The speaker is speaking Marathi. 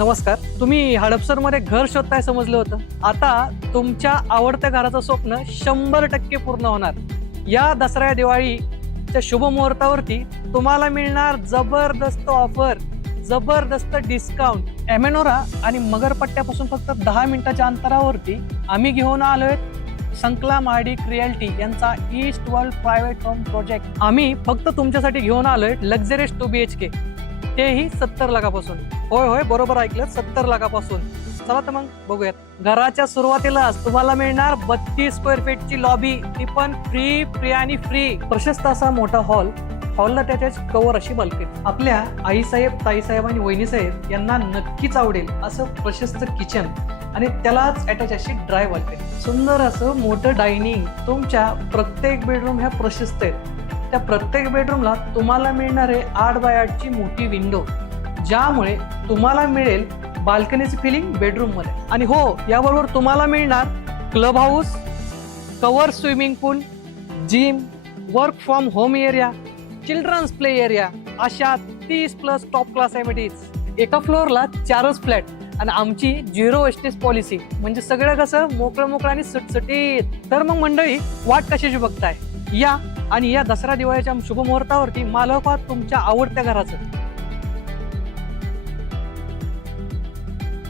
नमस्कार. तुम्ही हडपसरमध्ये घर शोधताय समजलं होतं. आता तुमच्या आवडत्या घराचं स्वप्न 100% पूर्ण होणार. या दसरा दिवाळीच्या शुभ मुहूर्तावरती तुम्हाला मिळणार जबरदस्त ऑफर, जबरदस्त डिस्काउंट. एमेनोरा आणि मगरपट्ट्यापासून फक्त 10 मिनिटाच्या अंतरावरती आम्ही घेऊन आलोय संकला महाडिक रिअल्टी यांचा east world private home project. आम्ही फक्त तुमच्यासाठी घेऊन आलोय लक्झरियस 2 BHK, तेही 70 लाखापासून. होय होय, बरोबर ऐकलं, 70 लाखापासून. चला तर मग बघूयात. घराच्या सुरुवातीलाच तुम्हाला मिळणार 32 स्क्वेअर फीटची लॉबी, ती पण फ्री आणि फ्री. प्रशस्त असा मोठा हॉलला त्याच्याच कवर अशी बाल्कनी. आपल्या आईसाहेब, ताईसाहेब आणि वहिनीसाहेब यांना नक्कीच आवडेल असं प्रशस्त किचन आणि त्यालाच अटॅच अशी ड्राय बाल्कनी. सुंदर असं मोठं डायनिंग. तुमच्या प्रत्येक बेडरूम ह्या प्रशस्त आहेत. त्या प्रत्येक बेडरूमला तुम्हाला मिळणार आहे 8x8ची मोठी विंडो, ज्यामुळे तुम्हाला मिळेल बाल्कनीची फिलिंग बेडरूम मध्ये. आणि हो, याबरोबर तुम्हाला मिळणार club house, cover swimming pool, gym, work from home area, children's play area, अशा 30+ टॉप क्लास एमिटीज. एका फ्लोअरला 4च फ्लॅट आणि आमची 0 वेस्टेज पॉलिसी, म्हणजे सगळं कसं मोकळं आणि सुटसुटीत. तर मग मंडळी, वाट कशाची बघताय? या आणि या दसरा दिवाळीच्या शुभ मुहूर्तावरती मालक व्हा तुमच्या आवडत्या घराचं.